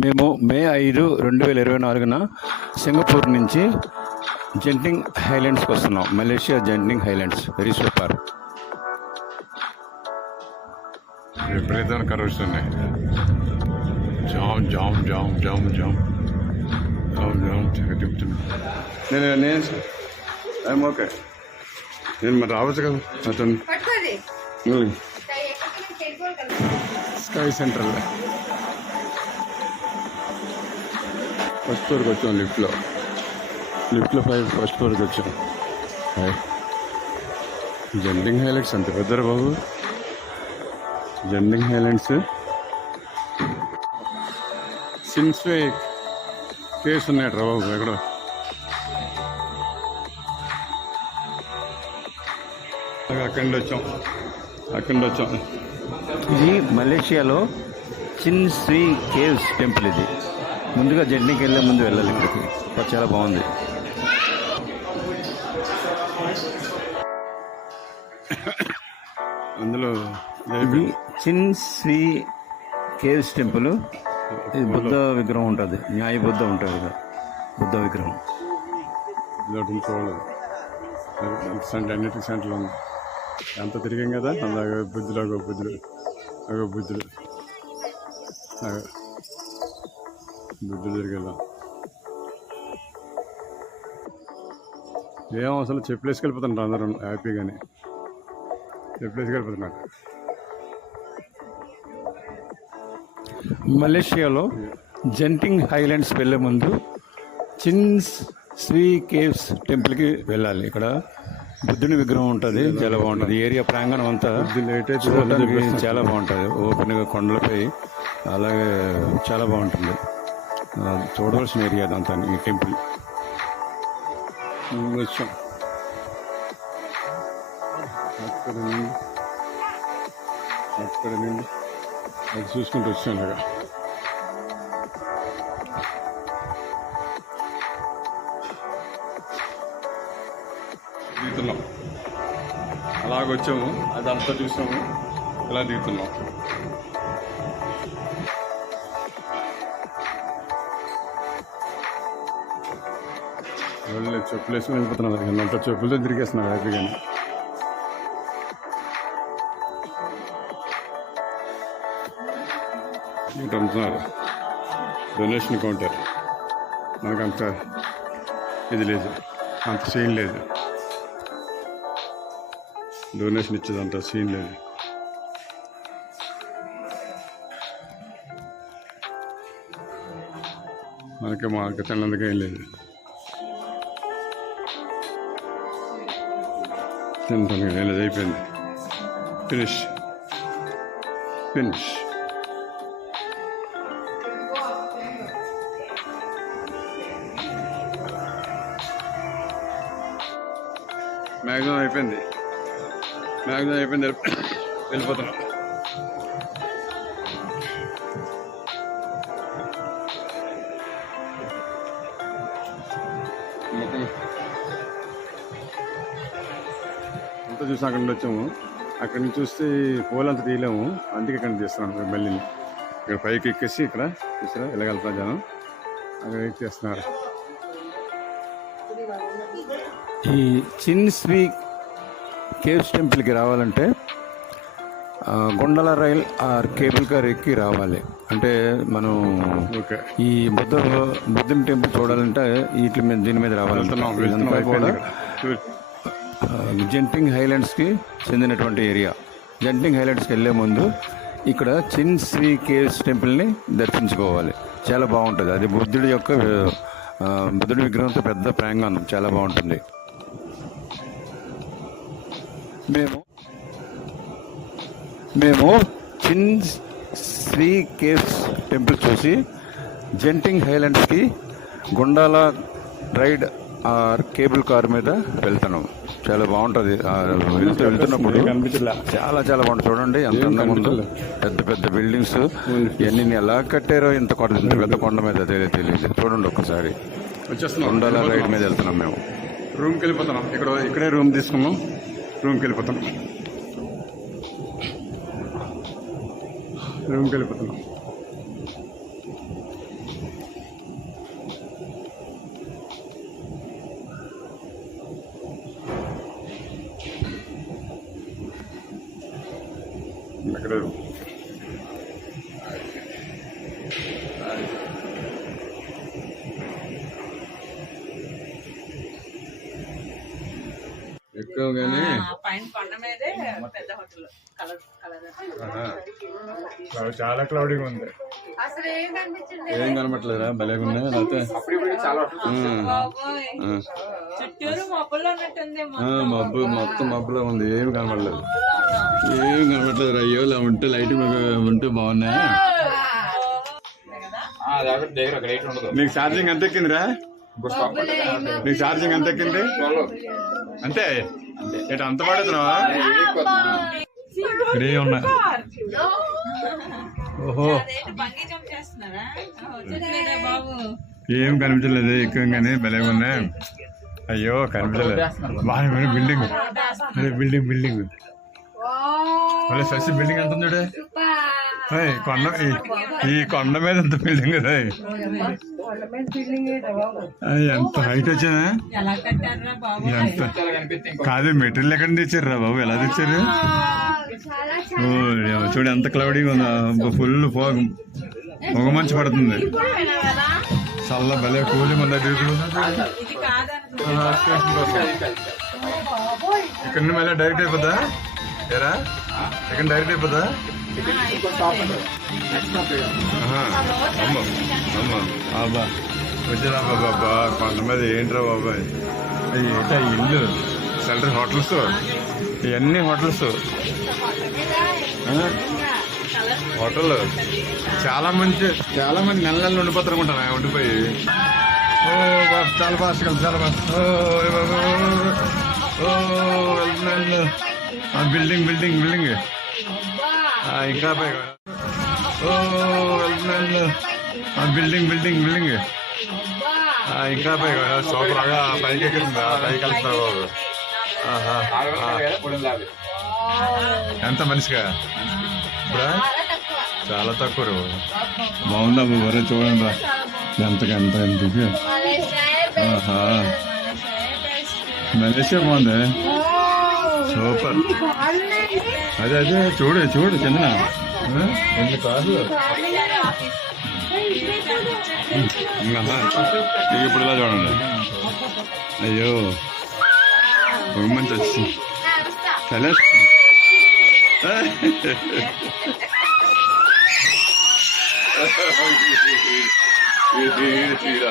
మేము మే 5, 2024న సింగపూర్ నుంచి జెంటింగ్ హైలాండ్స్కి వస్తున్నాం. Malaysia జెంటింగ్ highlands very super. విపరీతమైన కర్వ్స్ ఉన్నాయి. Jam jam jam jam jam jam jam తిప్పుతుంది. నేను ఓకే, నేను మరి రావచ్చు కదా అతను. స్కై సెంట్రల్ ఫస్ట్ ఫ్లోర్కి వచ్చాం. లిఫ్ట్లో 5 ఫస్ట్ ఫ్లోర్కి వచ్చాం. జంపింగ్ హైలైట్స్ అంత పెద్దరా బాబు. జంపింగ్ హైలాండ్స్ సిన్స్వే కేవ్స్ ఉన్నాయట రా బాబు. ఎక్కడ అక్కడి నుండి వచ్చాం. ఇది మలేషియాలో చిన్ స్వీ కేవ్స్ టెంపుల్. ఇది ముందుగా జెంటింగ్కి వెళ్ళే ముందు వెళ్ళాలి ఇక్కడికి. చాలా బాగుంది. అందులో ఇది చిన్ స్వీ కేవ్స్ టెంపుల్. ఇది బుద్ధ విగ్రహం ఉంటుంది, న్యాయ బుద్ధ ఉంటుంది కదా, బుద్ధ విగ్రహం. చూడలేదు అన్నిటికీ సెంటర్లో ఉంది. ఎంత తిరిగాం కదా, అలాగే బుద్ధులు తిరిగేలా. ఏం అసలు చెప్పలేసి వెళ్ళిపోతుంటారు అందరూ హ్యాపీగానే. చెప్పలేసి వెళ్ళిపోతున్నారు. మలేషియాలో జెంటింగ్ హైలాండ్స్ వెళ్ళే ముందు చిన్ స్వీ కేవ్స్ టెంపుల్కి వెళ్ళాలి. ఇక్కడ బుద్ధుని విగ్రహం ఉంటుంది, చాలా బాగుంటుంది. ఏరియా ప్రాంగణం అంతా చూడటానికి చాలా బాగుంటుంది. ఓపెన్గా కొండలపై, అలాగే చాలా బాగుంటుంది. చూడవలసిన ఏరియా అదంతా ఈ టెంపుల్. వచ్చాం అక్కడ నుండి అది చూసుకుంటూ వచ్చాను. అక్కడ దిగుతున్నాం. అలాగొచ్చాము, అదంతా చూసాము, ఇలా దిగుతున్నాం. చెప్పులు వేసుకుని వెళ్ళిపోతున్నాను. అంతా చెప్పులతో తిరిగేస్తున్నాడు హ్యాపీగానే. ఏంటి అమ్ముతున్నారు? Donation counter. మనకంత ఇది లేదు, అంత సీన్ లేదు. డొనేషన్ ఇచ్చేదంత సీన్ లేదు. మనకి తినడానికి ఏం లేదు. తినడానికి ఏం లేదు, అయిపోయింది. ఫినిష్. మ్యాక్సిమం అయిపోయింది. వెళ్ళిపోతున్నాం. అంతా చూసి అక్కడి నుండి వచ్చాము. అక్కడి నుంచి చూస్తే పోలంతా తీయలేము, అందుకే ఇక్కడ తీస్తున్నాను. మళ్ళీ ఇక్కడ పైకి ఎక్కేసి ఇక్కడ చూసారా వెళ్ళగలుగుతారు జనం. అక్కడ ఎక్కేస్తున్నారు. ఈ చిన్ స్వీ కేవ్స్ టెంపుల్కి రావాలంటే గొండల రైల్ ఆర్ కేబుల్ కార్ ఎక్కి రావాలి. అంటే మనం ఈ బుద్ధుని టెంపుల్ చూడాలంటే వీటి మీద, దీని మీద రావాలి. కూడా జెంటింగ్ హైలాండ్స్కి చెందినటువంటి ఏరియా. జెంటింగ్ హైలాండ్స్కి వెళ్ళే ముందు ఇక్కడ చిన్ స్వీ కేవ్స్ టెంపుల్ని దర్శించుకోవాలి. చాలా బాగుంటుంది. అది బుద్ధుడి విగ్రహంతో పెద్ద ప్రాంగణం, చాలా బాగుంటుంది. మేము చిన్ స్వీ కేవ్స్ టెంపుల్ చూసి జెంటింగ్ హైలాండ్స్కి గుండాల రైడ్ ఆర్ కేబుల్ కార్ మీద వెళ్తున్నాం. చాలా బాగుంటుంది. వెళ్తున్నప్పుడు చాలా బాగుంటుంది. చూడండి ఎంత అందంగా ఉందో. పెద్ద బిల్డింగ్స్, ఇవన్నీ ఎలా కట్టారో ఇంత పెద్ద కొండ మీద తెలియదు. చూడండి ఒక్కసారి. గుండాల రైడ్ మీద వెళ్తున్నాం. మేము రూమ్కి వెళ్ళిపోతున్నాం. ఇక్కడే రూమ్ తీసుకున్నాం. రూమ్కి వెళ్ళిపోతున్నాం. లేవు. ఎక్కువగానే పైన కొండ మీదే పెద్ద హోటల్ కలర్ చాలా క్లౌడీగా ఉంది. అసలు ఏం కనిపించింది, ఏం కనబట్లేదా? భలేగా ఉన్నాయి. లేకపోతే చుట్టూరు మబ్బుల్లో ఉన్నట్టుంది. మబ్బు మొత్తం మబ్బులో ఉంది. ఏమి కనబడలేదు, ఏమి కనబడలేదు. అయ్యో ఇలా ఉంటే లైటింగ్ ఉంటే బాగున్నాయి. నీకు ఛార్జింగ్ ఎంత ఎక్కిందిరా? నీకు ఛార్జింగ్ ఎంత ఎక్కింది? అంతే ఏంటి అంత పడుతున్నావా? ఇక్కడే ఉన్నా. ఓహో బంగీ జంప్ చేస్తున్నారా? బాబు ఏం కనిపించలేదు ఎక్కువగానే. భలేగా ఉన్నాయి. అయ్యో కనిపించలేదు. బాగా బిల్డింగ్ బిల్డింగ్ బిల్డింగ్ మళ్ళీ ససి బిల్డింగ్ ఎంత ఉంది చూడే. కొండ ఈ కొండ మీద ఎంత బిల్డింగ్ కదా. ఎంత హైట్ వచ్చానా? ఎలా కట్టారా బాబు? ఎంత కాదు మెటీరియల్ ఎక్కడ తెచ్చారా బాబు? ఎలా తెచ్చారు? చూడు ఎంత క్లౌడీగా ఉందా. ఫుల్ పొగ మంచు పడుతుంది. చల్ల భలే కూలింగ్ ఉంది. ఇది కాదనుకో. ఇక్కడ నుండి మళ్ళీ డైరెక్ట్ అయిపోద్దా? ఏరా ఇక్కడ డైరెక్ట్ అయిపోద్దా? అమ్మ అమ్మ బాబా వచ్చారా బాబా? కొంతమంది ఏంట్రా బాబాయ్? ఏంటా ఇల్లు? సెంటర్ హోటల్స్, ఇవన్నీ హోటల్స్. హోటల్ చాలా మంది నెల నెలలు ఉండిపోతారు అనుకుంటాను. ఉండిపోయి చాలా ఫాస్ట్ కదా, చాలా ఫాస్ట్. వెళ్తున్నా. బిల్డింగ్ బిల్డింగ్ బిల్డింగ్ ఇంకా పై. వెళ్తున్నా. బిల్డింగ్ బిల్డింగ్ బిల్డింగ్ ఇంకా పై. సూపర్గా పైకి ఎక్కుతుందా? పైకి వెళ్తున్నారు బాబు. ఎంత మనిషిగా ఇప్పుడా? చాలా తక్కువ. బాగుందా బాబు? చూడండి రా ఎంతకంత ఎందుకు. మలేషియా బాగుంది. సూపర్. అదే అదే చూడు చూడు కింద ఎన్ని కార్లు. ఇప్పుడు ఇలా చూడండి. అయ్యో ఒక మంచి వచ్చింది. సరే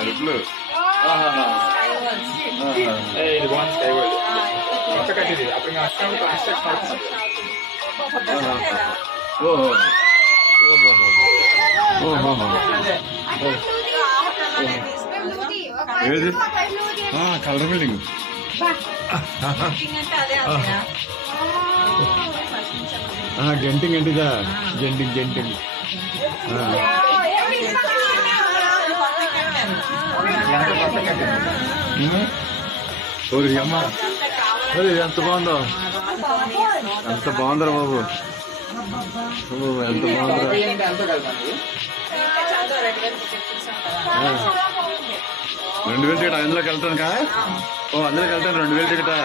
అరుపులు. ఏది కలర్ బిల్డింగ్. గంటింగ్ గంటిదా? Genting Genting. అమ్మ ఎంత బాగుందో, ఎంత బాగుందరా బాబు. ఎంత బాగుందిరా. 2000 టికెట్ అందులోకి వెళ్తాను కా? అందులోకి వెళ్తాను 2000 టికెటా?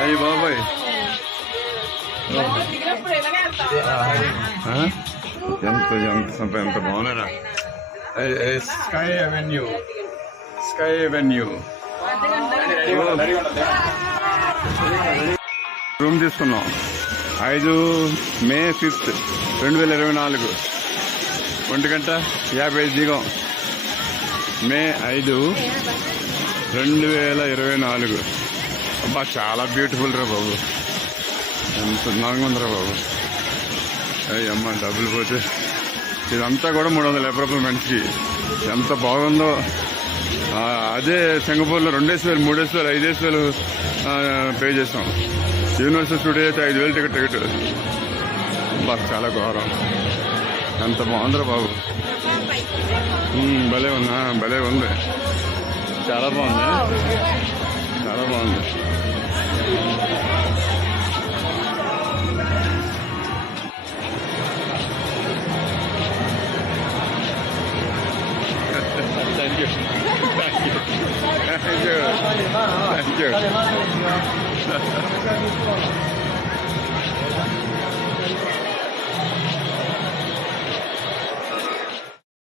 అయ్యి బాబాయ్ ఎంత బాగున్నారా. Sky avenue, sky avenue. Room తీసుకున్నాం 5 మే 5, 2024 1:55 దిగం. మే 5, 2024. అబ్బా చాలా బ్యూటిఫుల్ రా బాబు. ఎంత అందంగా ఉందిరా బాబు. అమ్మ డబ్బులు పోతే ఇదంతా కూడా 350 రూపాయలు మనిషికి. ఎంత బాగుందో. అదే సింగపూర్లో 2000, 3000, 5000 పే చేసాం. యూనివర్సిటీ స్టూడియో అయితే 5000 టికెట్. బస్ చాలా ఘోరం. ఎంత బాగుందిరా బాబు. భలే ఉన్నా, భలే ఉంది. చాలా బాగుంది, చాలా బాగుంది. Thank you, thank you, thank you, thank you.